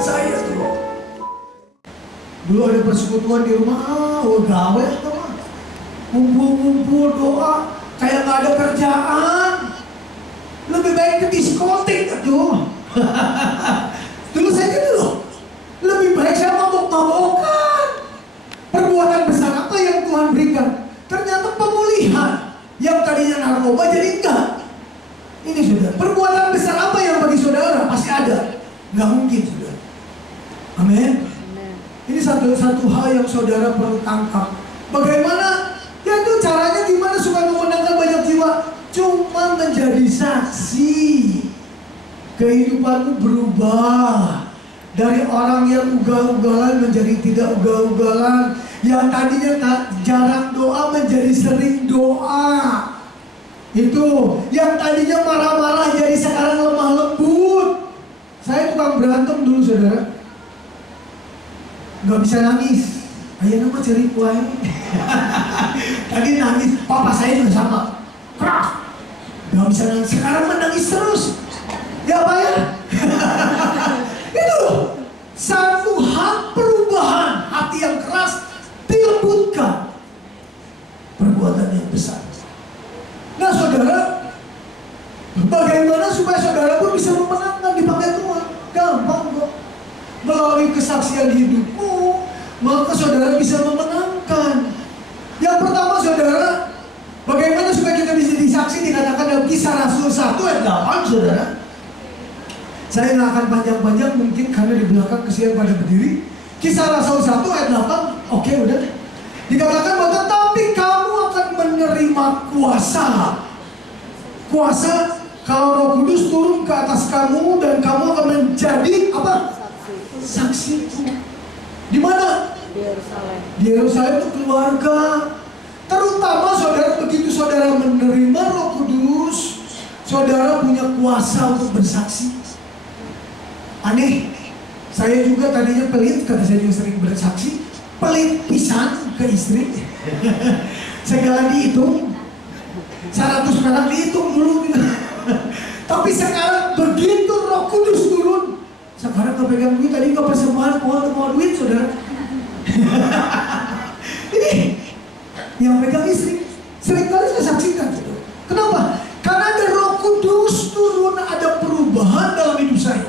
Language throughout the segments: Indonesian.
saya tuh. Dulu ada persekutuan di rumah, gawe teman. Ngumpul-ngumpul doa, kayak gak ada kerjaan. Lebih baik ke diskotik tuh. Dulu saya gitu loh. Lebih baik saya mabok-mabokan. Perbuatan besar apa yang Tuhan berikan? Ternyata pemulihan. Yang tadinya narkoba jadi enggak. Ini sudah, perbuatan besar apa yang bagi saudara? Pasti ada. Nggak mungkin sudah. Amin. Ini satu hal yang saudara perlu tangkap. Bagaimana? Ya itu caranya gimana supaya memenangkan banyak jiwa? Cuma menjadi saksi. Kehidupanmu berubah. Dari orang yang ugal-ugalan menjadi tidak ugal-ugalan. Yang tadinya jarang doa menjadi sering doa. Itu yang tadinya marah-marah jadi sekarang lemah lembut. Saya tukang berantem dulu saudara. Gak bisa nangis. Ayah nama ceri kuai. Tadi nangis, papa saya juga sama. Keras. Gak bisa nangis, sekarang menangis terus. Ya apa ya? Itu loh. Satu hak perubahan. Hati yang keras dilembutkan. Perbuatan yang besar. Nah saudara, bagaimana supaya saudara pun bisa memenangkan dipakai Tuhan? Gampang kok. Melalui kesaksian hidupmu, maka saudara bisa memenangkan. Yang pertama saudara, bagaimana supaya kita bisa disaksi dikatakan dalam Kisah Rasul 1 ayat 8 saudara. Saya nggak akan panjang-panjang mungkin karena di belakang kesian pada berdiri. Kisah Rasul 1 ayat 8, oke udah. Dikatakan bahwa tetapi kamu akan menerima kuasa. Kuasa kalau Roh Kudus turun ke atas kamu dan kamu akan menjadi apa? Saksiku. Di mana? Di Yerusalem. Di Yerusalem itu keluarga. Terutama saudara, begitu saudara menerima Roh Kudus, saudara punya kuasa untuk bersaksi. Aneh. Saya juga tadinya pelit, kata saya juga sering bersaksi. Pelit pisan ke istri. Segala dihitung. 100 perak dihitung dulu. Tapi sekarang begitu Roh Kudus turun, sekarang kepegang duit, tadi ke persembahan mau duit saudara. Ini yang pegang istri. Seringkali saya saksikan. Kenapa? Karena ada Roh Kudus turun, ada perubahan dalam hidup saya.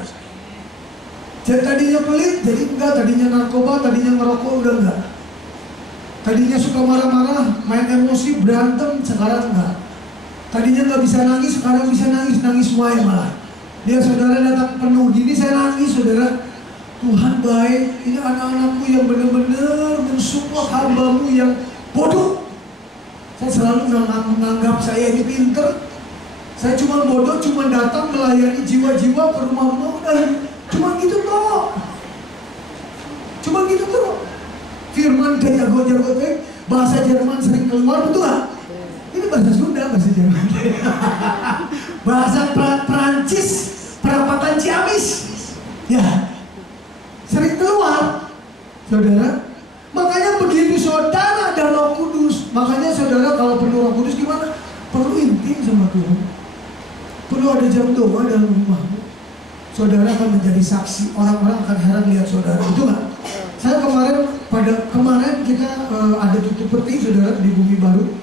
Jadi tadinya pelit, jadi enggak. Tadinya narkoba, tadinya ngerokok, udah enggak. Tadinya suka marah-marah, main emosi, berantem, sekarang enggak. Tadinya nggak bisa nangis, sekarang bisa nangis wae malah. Dia saudara datang penuh gini, saya nangis saudara. Tuhan baik, ini anak-anakku yang benar-benar mensupport hambamu yang bodoh. Saya selalu menganggap saya ini pinter. Saya cuma bodoh, cuma datang melayani jiwa-jiwa ke rumah-rumah, udah. Cuma gitu toh. Cuma gitu toh. Firman kayak jago-jago, bahasa Jerman sering keluar, betul gak? Ini bahasa Sunda, bahasa Jerman. Bahasa Perancis, perapatan Ciamis. Ya, sering keluar, saudara. Makanya begitu saudara ada Roh Kudus, makanya saudara kalau perlu Roh Kudus gimana? Perlu intim sama Tuhan. Perlu ada jam doa dalam rumahmu. Saudara akan menjadi saksi, orang-orang akan heran lihat saudara, betul nggak? Saya kemarin kita ada tutup peti saudara di Bumi Baru.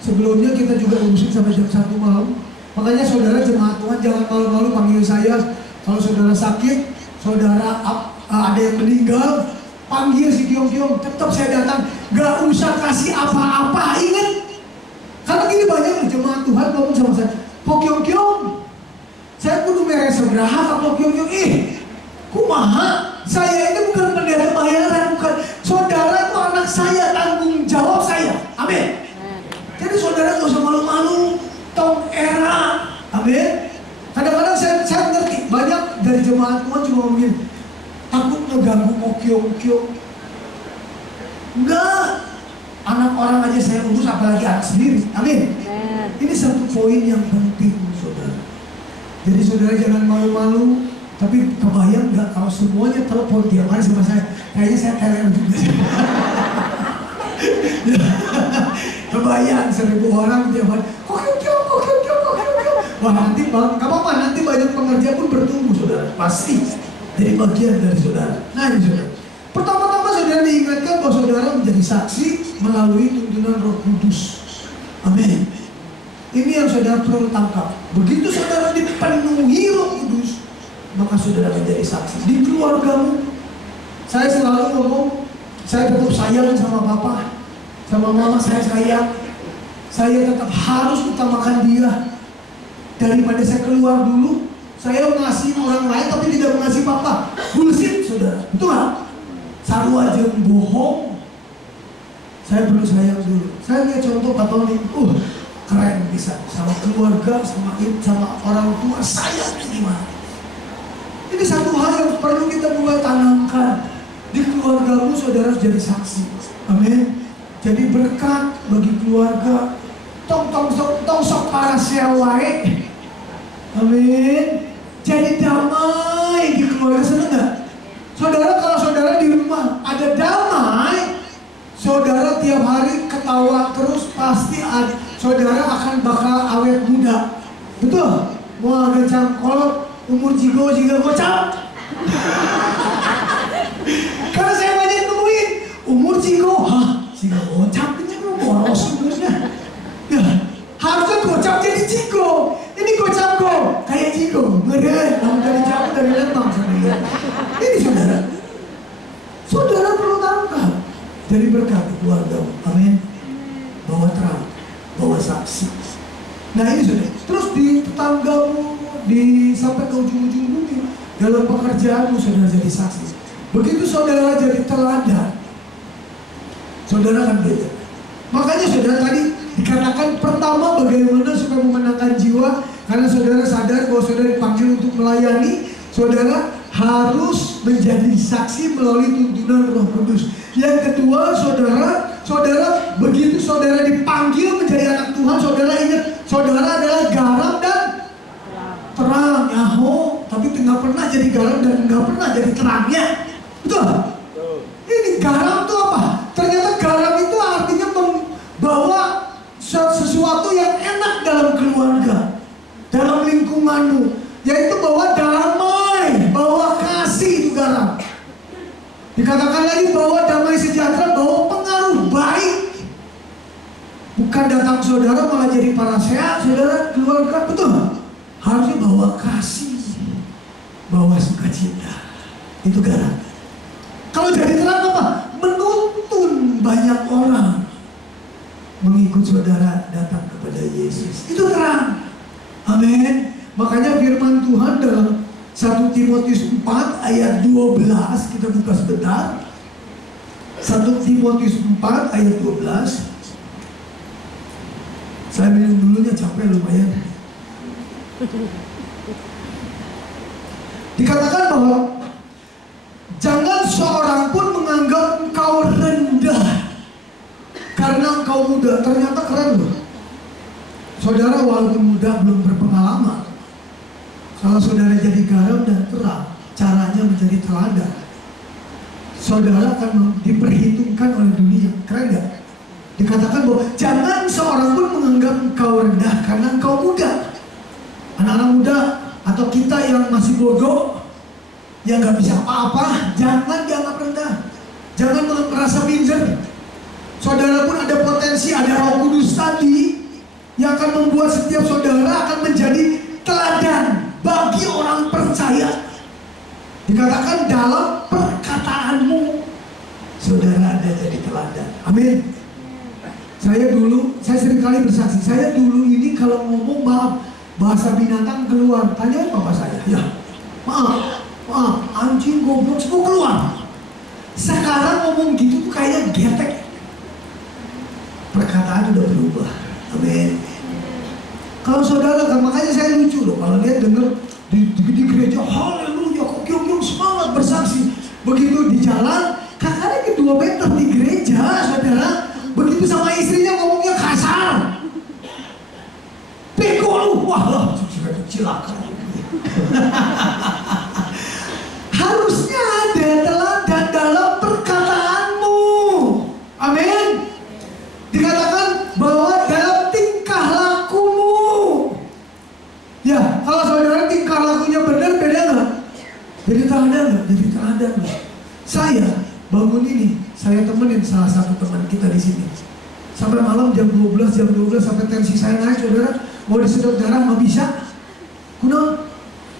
Sebelumnya kita juga urusin sampai jam 1 malam. Makanya saudara jemaat Tuhan jangan malu-malu panggil saya. Kalau saudara sakit, saudara ada yang meninggal, panggil si Kiong-Kiong, tetap saya datang. Gak usah kasih apa-apa, ingat. Karena gini banyak jemaat Tuhan ngomong sama saya, "Kok Kiong-Kiong, saya kudu mere seberapa kok Kiong-Kiong, kumaha, saya ini bukan pendeta bayaran, bukan. Saudara itu anak saya, tanggung jawab saya, amin." Jadi saudara gak usah malu-malu, tong era, amin. Kadang-kadang saya ngerti, banyak dari jemaat Tuhan cuma ngomongin, takut ngeganggu Kiong-Kiong. Enggak, anak orang aja saya urus, apalagi anak sendiri, amin. Ini satu poin yang penting saudara. Jadi saudara jangan malu-malu. Tapi kebayang nggak kalau semuanya telepon tiap hari sama saya? Kayaknya saya teler juga. Kebayang 1000 orang tiap hari. Kok. Wah nanti nggak apa-apa, nanti banyak pengerja pun bertumbuh saudara. Pasti. Jadi bagian dari saudara. Nah ini saudara. Pertama-tama saudara diingatkan bahwa saudara menjadi saksi melalui tuntunan Roh Kudus. Amin. Ini yang saudara perlu tangkap. Begitu saudara dipenuhi Roh Kudus, maka saudara menjadi saksi. Di keluargamu, saya selalu ngomong, saya tetap sayang sama papa, sama mama saya sayang. Saya tetap harus utamakan dia. Daripada saya keluar dulu, saya mengasihi orang lain tapi tidak mengasihi papa. Bullshit saudara, betul gak? Sarua jeung bohong. Saya perlu sayang dulu. Saya lihat contoh Pak Tony, keren bisa sama keluarga, sama orang tua, sayangnya gimana. Ini satu hal yang perlu kita mulai tanamkan. Di keluargamu saudara harus jadi saksi. Amin. Jadi berkat bagi keluarga. Tong sok para wae. Amin. Jadi damai di keluarga, seneng gak? Saudara, kalau saudara di rumah ada damai, saudara tiap hari ketawa terus, pasti saudara akan bakal awet muda. Betul? Mau agak cangkol, umur jigo gocap. Karena saya banyak nemuin umur jigo, jigo gocap ini boros sebenarnya. Ya, harusnya gocap jadi jigo. Ini gocap kok, kayak jigo. Ngeri, namun dari jauh dari Lembang sebenarnya. Ini saudara. Saudara perlu tangkap dari berkat keluarga. Amin. Bawa terang, bawa saksi. Nah ini saudara. Terus di tetanggamu, sampai ke ujung-ujung bumi, dalam pekerjaanmu saudara jadi saksi. Begitu saudara jadi teladan, saudara akan beda. Makanya saudara tadi dikatakan pertama bagaimana supaya memenangkan jiwa, karena saudara sadar bahwa saudara dipanggil untuk melayani. Saudara harus menjadi saksi melalui tuntunan Roh Kudus. Yang kedua, saudara begitu saudara dipanggil menjadi anak Tuhan, saudara ingat, saudara adalah garam dan terang. Tapi nggak pernah jadi garam dan nggak pernah jadi terangnya. Betul? Ini garam itu apa? Ternyata garam itu artinya membawa sesuatu yang enak dalam keluarga, dalam lingkunganmu, yaitu bawa damai, bawa kasih, itu garam. Dikatakan lagi bawa damai sejahtera, bawa pengaruh baik. Bukan datang saudara malah jadi parasehat, saudara keluarga, betul? Harusnya bawa kasih, bawa sukacita. Itu garam. Kalau jadi terang apa? Menuntun banyak orang mengikut saudara datang kepada Yesus. Itu terang. Amin. Makanya firman Tuhan dalam 1 Timotius 4 ayat 12, kita buka sebentar. 1 Timotius 4 ayat 12. Saya minum dulunya, capek lumayan. Dikatakan bahwa jangan seorang pun menganggap engkau rendah karena engkau muda. Ternyata keren loh. Saudara walaupun muda belum berpengalaman, kalau saudara jadi garam dan terang, caranya menjadi teladan, saudara akan diperhitungkan oleh dunia. Keren gak? Dikatakan bahwa jangan seorang pun menganggap engkau rendah karena engkau muda. Anak-anak muda atau kita yang masih bodoh, yang gak bisa apa-apa, jangan dianggap rendah. Jangan merasa minder. Saudara pun ada potensi, ada Roh Kudus tadi yang akan membuat setiap saudara akan menjadi teladan bagi orang percaya. Dikatakan dalam perkataanmu, saudara ada jadi teladan. Amin. Saya sering kali bersaksi. Saya dulu ini kalau ngomong bahasa binatang keluar, tanya bapak saya, ya maaf, anjing, goblok, semua keluar. Sekarang ngomong gitu tuh kayaknya getek. Perkataan udah berubah. Amin. Kalau saudara, makanya saya lucu loh kalau lihat denger di gereja, haleluya, kok kyung semangat bersaksi. Begitu di jalan, kakaknya ke 2 meter di gereja, saudara. Begitu sama istrinya ngomongnya kasar. Bego lu, wah, sudah kecelakaan. Harusnya ada teladan dalam perkataanmu. Amin. Dikatakan bahwa dalam tingkah lakumu. Ya, kalau saudara tingkah lakunya benar, beda nggak? Jadi ada nggak? Jadi teladan nggak? Saya bangun ini, saya temenin salah satu teman kita di sini. Sampai malam jam 12 sampai tensi saya naik, saudara. Mau disedot darah nggak bisa. Kuno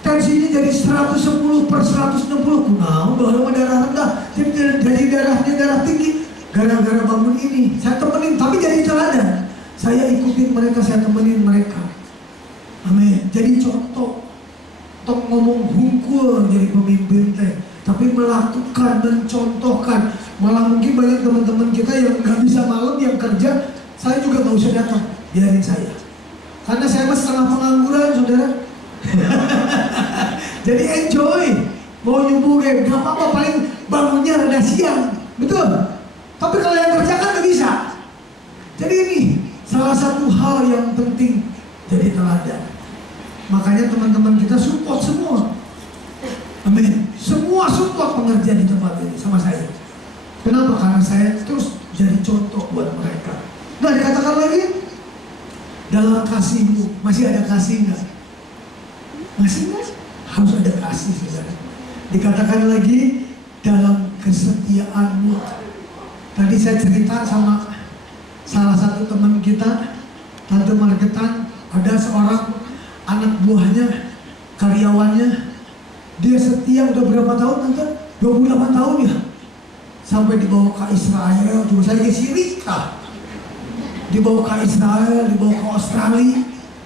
tensinya jadi 110 per 160. Kuno baru darah rendah, jadi darah tinggi. Gara-gara bangun ini, saya temenin, tapi jadi teladan. Saya ikutin mereka, saya temenin mereka. Amin. Jadi contoh. Tok ngomong hungkul jadi pemimpin teh, tapi melakukan, mencontohkan. Malah mungkin banyak teman-teman kita yang nggak bisa malam, yang kerja, saya juga nggak usah datang, biarin saya. Karena saya masih setengah pengangguran, saudara. Jadi enjoy, mau nyubuh game, nggak apa-apa, paling bangunnya rada siang, betul. Tapi kalau yang kerja kan nggak bisa. Jadi ini salah satu hal yang penting, jadi teladan. Makanya teman-teman kita support semua. Amin. Semua support pengerjaan di tempat ini sama saya. Kenapa? Karena saya terus jadi contoh buat mereka. Nah, dikatakan lagi, dalam kasihmu, masih ada kasih nggak? Masih nggak? Harus ada kasih, saudara. Dikatakan lagi, dalam kesetiaanmu. Tadi saya cerita sama salah satu teman kita, Tante Margetan, ada seorang anak buahnya, karyawannya, dia setia udah berapa tahun, Tante? 28 tahun ya? Sampai dibawa ke Israel, juga saya ke Sirika. Dibawa ke Israel, dibawa ke Australia.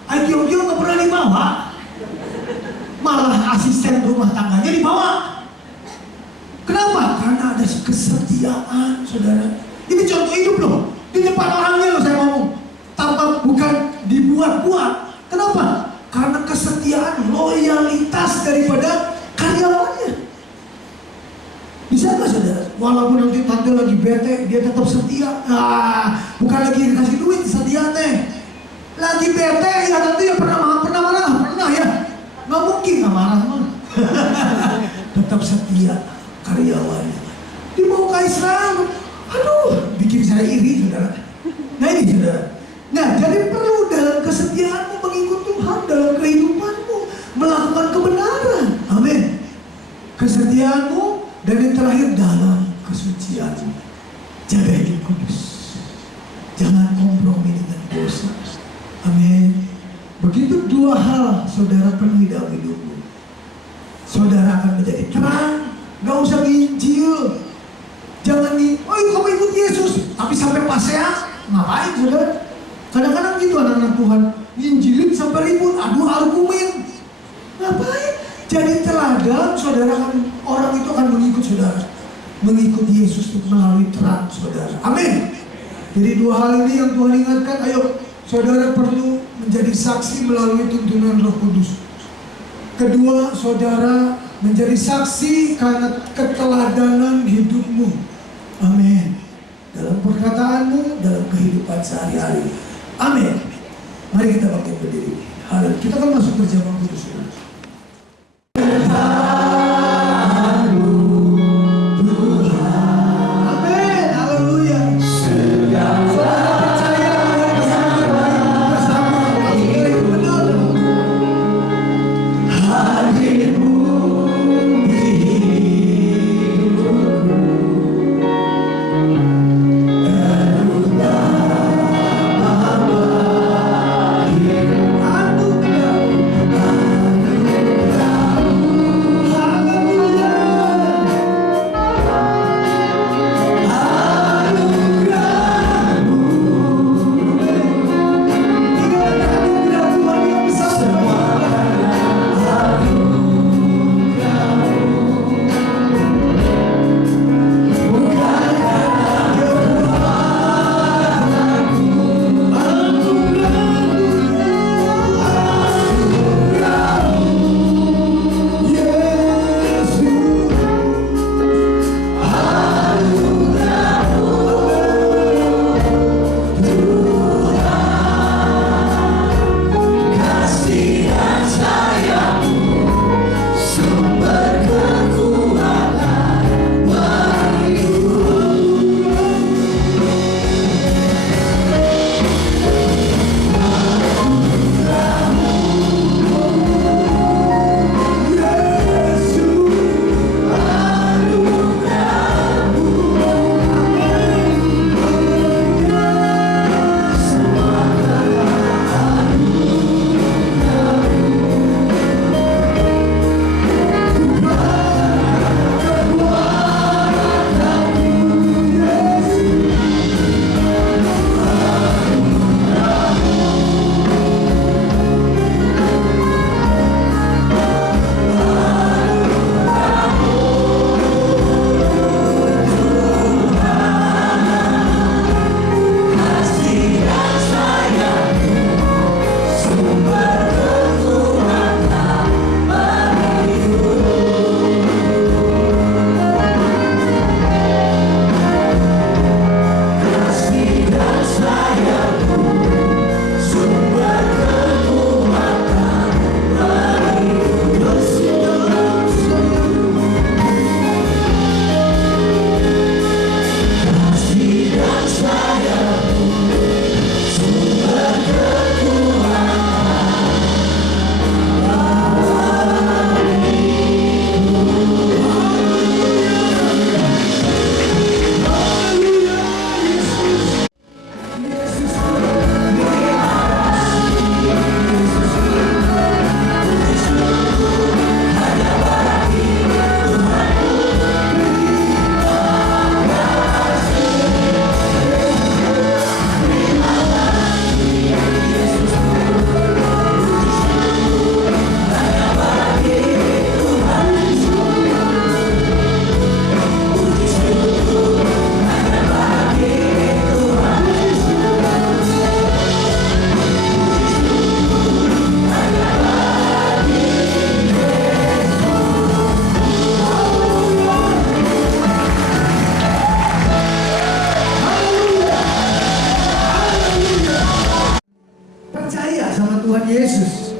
Dia nggak pernah dibawa. Malah asisten rumah tangganya dibawa. Kenapa? Karena ada kesetiaan, saudara. Ini contoh hidup loh. Di depan orangnya loh saya ngomong. Tanpa bukan dibuat-buat. Kenapa? Karena kesetiaan, loyalitas daripada karyawannya. Bisa nggak, saudara? Walaupun nanti tante lagi bete, dia tetap setia. Bukan lagi dikasih duit, setia teh. Lagi bete, ya nanti ya pernah marah ya. Nggak mungkin nggak marah mah. Tetap setia karyawannya. Dibawa ke Israel, aduh, bikin saya iri, saudara. Nah ini, saudara. Nah, jadi perlu dalam kesetiaanmu mengikut Tuhan, dalam kehidupanmu melakukan kebenaran. Amin. Kesetiaanmu, dan yang terakhir dalam kesucianmu. Jaga hidup kudus. Jangan kompromi dengan dosa. Amin. Begitu dua hal saudara penuhi dalam hidupmu, saudara akan menjadi terang. Gak usah nginjil. Jangan kamu ikut Yesus, tapi sampai pasea, ngapain, saudara? Kadang-kadang gitu anak-anak Tuhan, nginjilin sampai ribut, adu argumen. Ngapain? Jadi teladan, saudara, orang itu akan mengikut saudara. Mengikut Yesus melalui terang, saudara. Amin. Jadi dua hal ini yang Tuhan ingatkan, ayo saudara perlu menjadi saksi melalui tuntunan Roh Kudus. Kedua, saudara menjadi saksi karena keteladanan hidupmu. Amin. Dalam perkataanmu, dalam kehidupan sehari-hari. Amin. Mari kita bangkit berdiri. Haleluya. Kita akan masuk berjamaah kudus. Amin. Haleluya. Amin. Tuhan Yesus.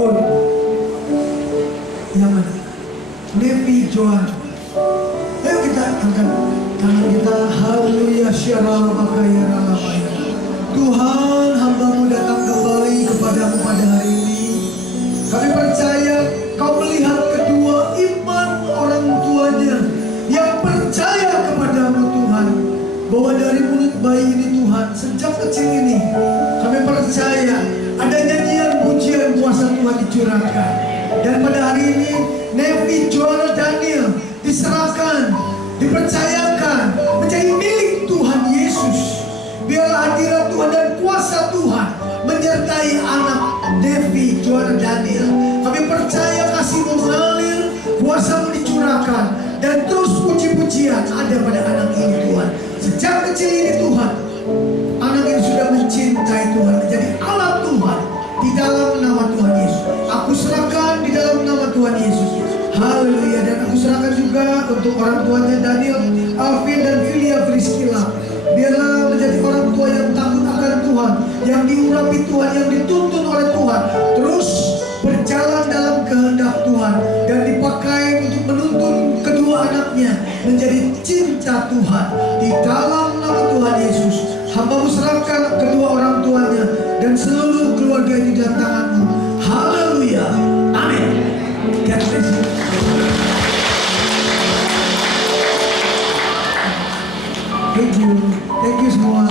Oh, yang mana? Nevi Joan. Ayo kita angkat tangan kita. Haleluya, syarabakaya. Tuhan, hamba-Mu datang kembali kepadamu pada hari ini. Kami percaya Kau melihat kedua iman orang tuanya yang percaya kepadamu Tuhan, bahwa dari mulut bayi ini Tuhan, sejak kecil ini kami percaya ada nyanyian pujian kuasa Tuhan dicurahkan. Dan pada hari ini Nevi Joanna Daniel diserahkan, dipercayakan menjadi milik Tuhan Yesus. Biarlah hadirat Tuhan dan kuasa Tuhan menyertai anak Nevi Joanna Daniel. Kami percaya kasih-Mu mengalir, kuasa-Mu dicurahkan, dan terus puji-pujian ada pada anak ini Tuhan. Sejak kecil ini Tuhan, anak ini sudah mencintai Tuhan, menjadi alat Tuhan di dalam nama Tuhan Yesus. Aku serahkan di dalam nama Tuhan Yesus. Haleluya. Dan aku serahkan juga untuk orang tuanya Daniel, Alvin dan Filia Friskila. Biarlah menjadi orang tua yang takut akan Tuhan, yang diurapi Tuhan, yang dituntun oleh Tuhan, terus berjalan dalam kehendak Tuhan, dan dipakai untuk menuntun kedua anaknya menjadi cinta Tuhan. Di dalam nama Tuhan Yesus, hamba-Mu serahkan kedua orang tuanya dan seluruh keluarga ini dalam tangan-Mu. Haleluya. Amin. God bless you. Thank you. Thank you semua.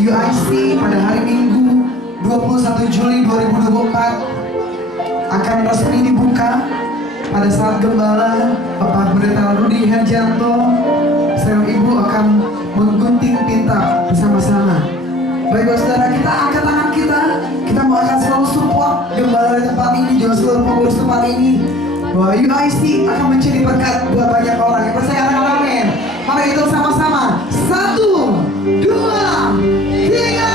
UIC pada hari Minggu 21 Juli 2024 akan resmi dibuka pada saat Gembala Bapak Pendeta Rudi Herjanto serta Ibu akan menggunting tinta bersama-sama. Baik saudara, kita angkat tangan kita mau akan selalu support Gembala di tempat ini, juga seluruh pengurus tempat ini, bahwa UIC akan menjadi berkat buat banyak orang yang percaya dengan amin. Mari itu sama-sama, 1, 2, 3.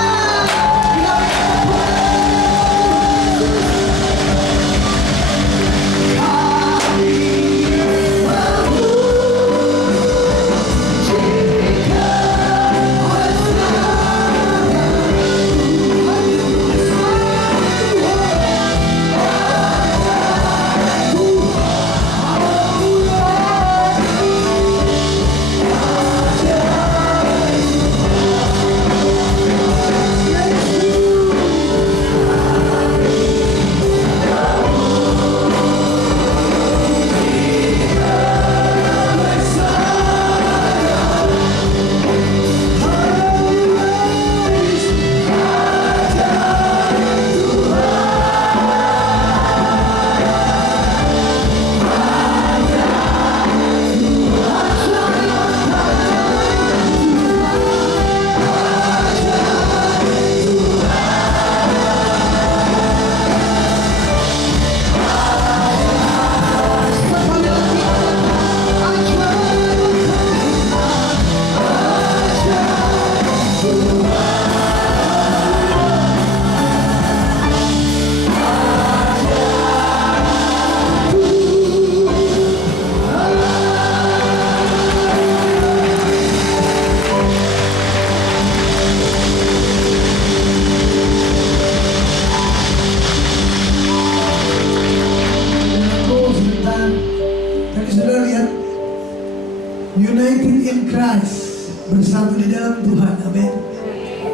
United in Christ, bersatu di dalam Tuhan, amin.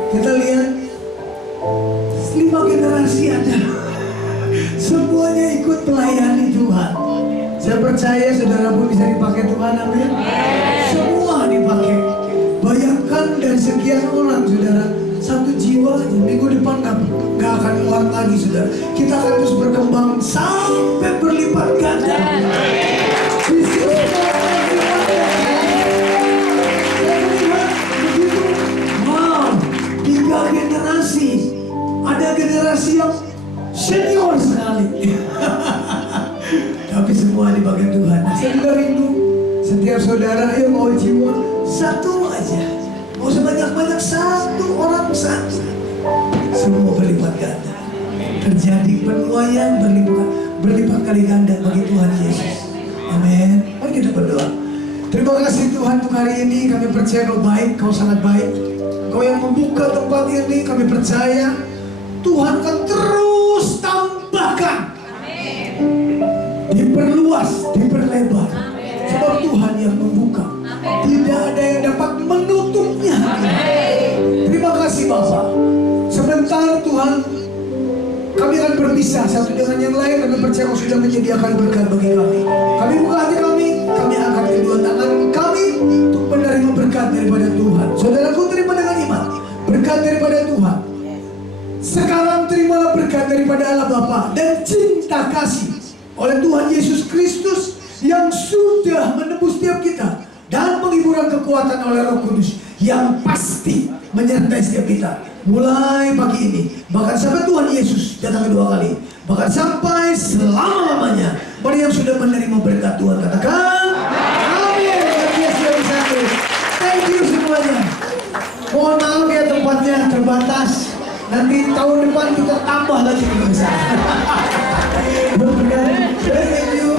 Kita lihat 5 generasi ada, semuanya ikut melayani Tuhan. Saya percaya saudara pun bisa dipakai Tuhan, amin. Semua dipakai. Bayangkan dari sekian orang saudara, 1 jiwa minggu depan gak akan muat lagi saudara. Kita akan terus berkembang sampai berlipat ganda. Generasi, ada generasi yang senior sekali, tapi semua dipakai Tuhan. Saya juga rindu setiap saudara yang mau jiwa satu aja, mau sebanyak-banyak satu orang satu, semua berlipat ganda. Terjadi penuaian berlipat kali ganda bagi Tuhan Yesus. Amin. Mari kita berdoa. Terima kasih Tuhan untuk hari ini. Kami percaya Kau baik, Kau sangat baik. Kau yang membuka tempat ini, kami percaya Tuhan akan terus tambahkan, diperluas, diperlebar. Sebab Tuhan yang membuka, tidak ada yang dapat menutupnya. Terima kasih Bapa. Sebentar Tuhan, kami akan berpisah satu dengan yang lain. Kami percaya Kau sudah menyediakan berkat bagi kami. Kami buka hati kami angkat kedua tangan kami untuk menerima berkat daripada Tuhan. Saudaraku, terima dengan iman berkat daripada Tuhan. Sekarang terimalah berkat daripada Allah Bapa dan cinta kasih oleh Tuhan Yesus Kristus yang sudah menebus setiap kita, dan penghiburan kekuatan oleh Roh Kudus yang pasti menyertai setiap kita mulai pagi ini, bahkan sampai Tuhan Yesus datang kedua kali, bahkan sampai selama-lamanya. Bagi yang sudah menerima berkat Tuhan katakan amin. Thank you semuanya. Mohon maaf ya, tempatnya terbatas. Nanti tahun depan kita tambah lagi lebih besar. Thank you.